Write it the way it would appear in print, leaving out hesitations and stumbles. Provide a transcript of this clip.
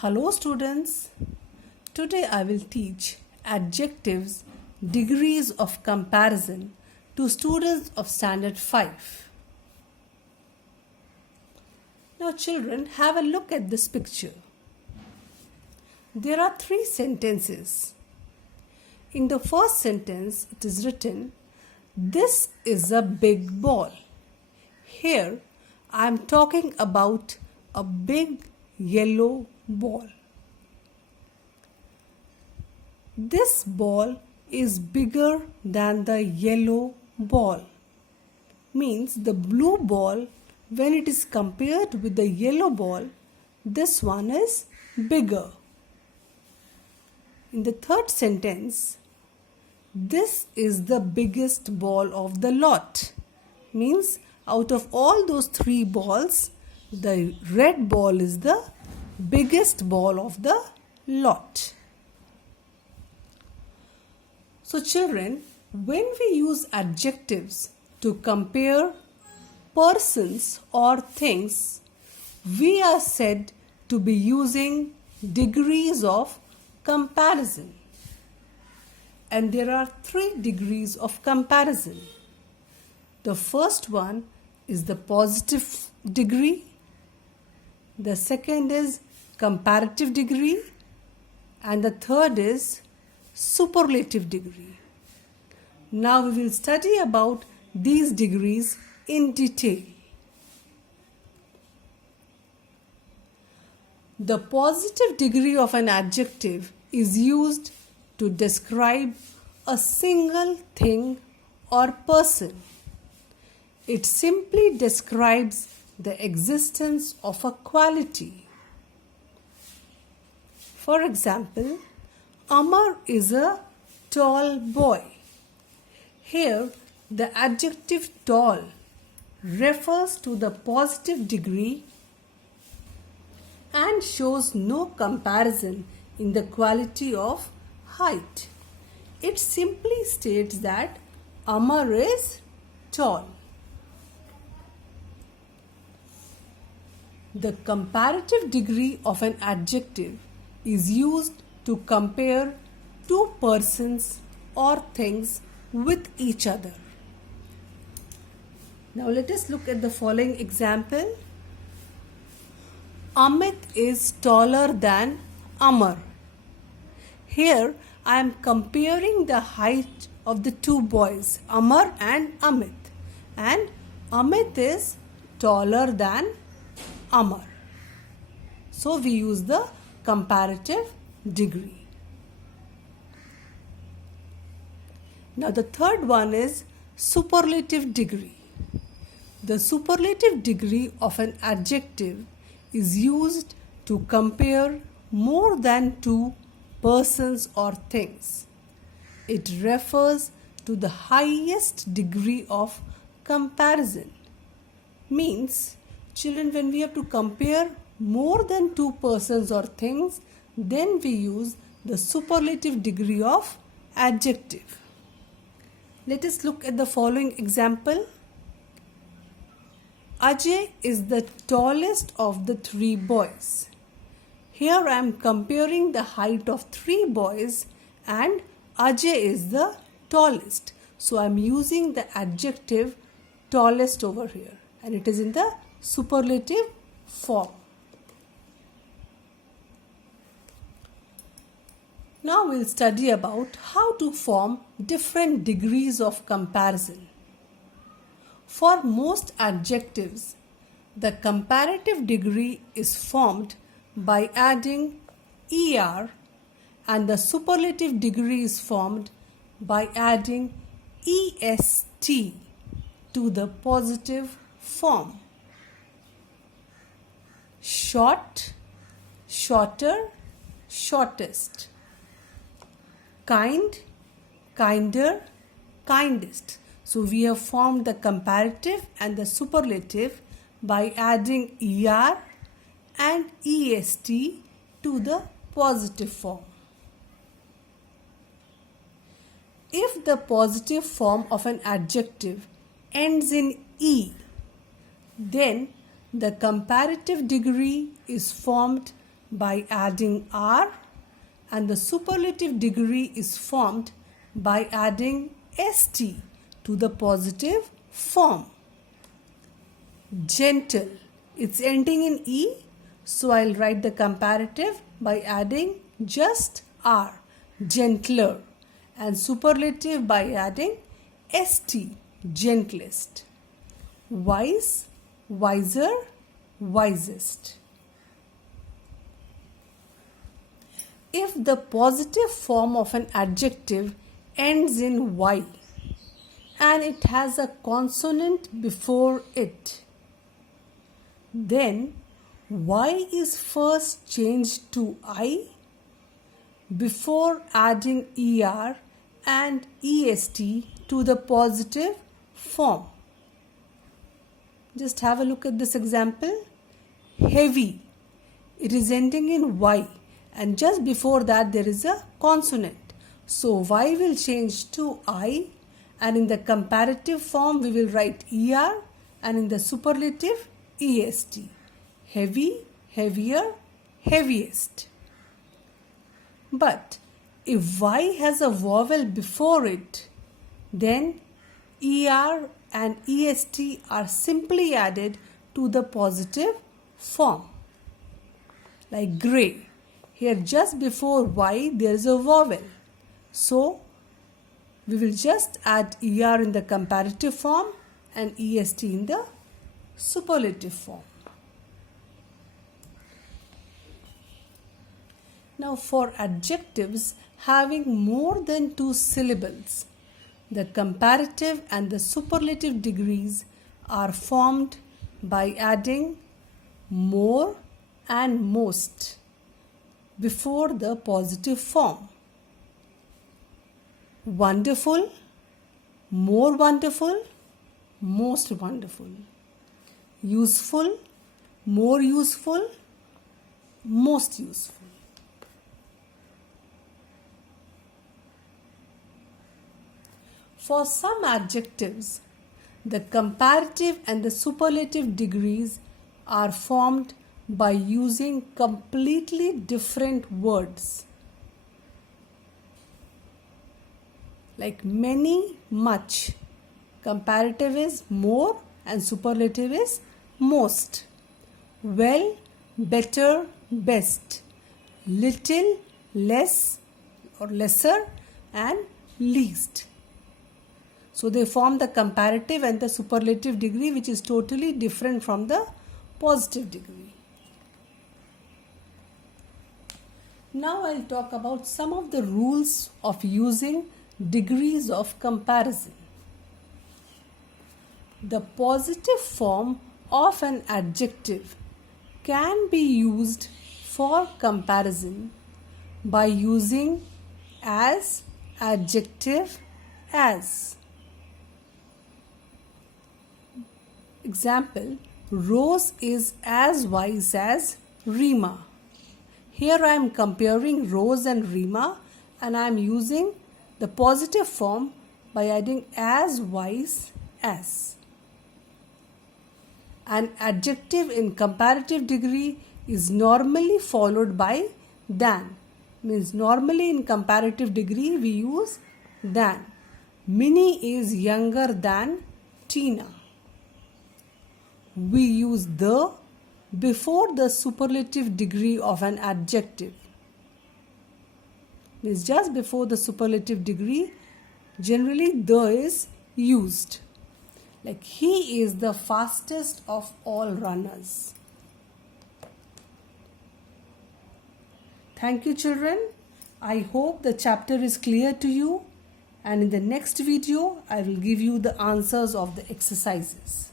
Hello students, today I will teach adjectives, degrees of comparison to students of standard 5. Now children, have a look at this picture. There are 3 sentences. In the first sentence it is written, this is a big ball. Here I am talking about a big yellow ball. This ball is bigger than the yellow ball. Means the blue ball, when it is compared with the yellow ball, this one is bigger. In the third sentence, this is the biggest ball of the lot. Means out of all those 3 balls, the red ball is the biggest ball of the lot. So children, when we use adjectives to compare persons or things, we are said to be using degrees of comparison. And there are 3 degrees of comparison. The first one is the positive degree. The second is comparative degree. And the third is superlative degree. Now we will study about these degrees in detail. The positive degree of an adjective is used to describe a single thing or person. It simply describes the existence of a quality. For example, Amar is a tall boy. Here, the adjective tall refers to the positive degree and shows no comparison in the quality of height. It simply states that Amar is tall. The comparative degree of an adjective is used to compare 2 persons or things with each other. Now let us look at the following example. Amit is taller than Amar. Here I am comparing the height of the 2 boys, Amar and Amit. And Amit is taller than Amar. So we use the comparative degree. Now the third one is superlative degree. The superlative degree of an adjective is used to compare more than 2 persons or things. It refers to the highest degree of comparison. Means, children, when we have to compare more than 2 persons or things, then we use the superlative degree of adjective. Let us look at the following example. Ajay is the tallest of the 3 boys. Here I am comparing the height of 3 boys and Ajay is the tallest. So I am using the adjective tallest over here and it is in the superlative form. Now we will study about how to form different degrees of comparison. For most adjectives, the comparative degree is formed by adding er and the superlative degree is formed by adding est to the positive form. Short, shorter, shortest. Kind, kinder, kindest. So we have formed the comparative and the superlative by adding er and est to the positive form. If the positive form of an adjective ends in e, then the comparative degree is formed by adding R, and the superlative degree is formed by adding St to the positive form. Gentle, it's ending in E, so I'll write the comparative by adding just R, gentler, and superlative by adding St, gentlest. Wise, wiser, wisest. If the positive form of an adjective ends in Y and it has a consonant before it, then Y is first changed to I before adding ER and EST to the positive form. Just have a look at this example. Heavy, it is ending in Y, and just before that there is a consonant. So Y will change to I, and in the comparative form we will write ER, and in the superlative EST. Heavy, heavier, heaviest. But if Y has a vowel before it, then ER and EST are simply added to the positive form. Like grey. Here just before Y there is a vowel. So we will just add ER in the comparative form and EST in the superlative form. Now for adjectives having more than 2 syllables, the comparative and the superlative degrees are formed by adding more and most before the positive form. Wonderful, more wonderful, most wonderful. Useful, more useful, most useful. For some adjectives, the comparative and the superlative degrees are formed by using completely different words. Like many, much. Comparative is more and superlative is most. Well, better, best. Little, less or lesser, and least. So they form the comparative and the superlative degree, which is totally different from the positive degree. Now I'll talk about some of the rules of using degrees of comparison. The positive form of an adjective can be used for comparison by using as, adjective, as. Example, Rose is as wise as Rima. Here I am comparing Rose and Rima, and I am using the positive form by adding as wise as. An adjective in comparative degree is normally followed by than. Means normally in comparative degree we use than. Minnie is younger than Tina. We use the before the superlative degree of an adjective. Means just before the superlative degree, generally the is used. Like he is the fastest of all runners. Thank you, children. I hope the chapter is clear to you, and in the next video I will give you the answers of the exercises.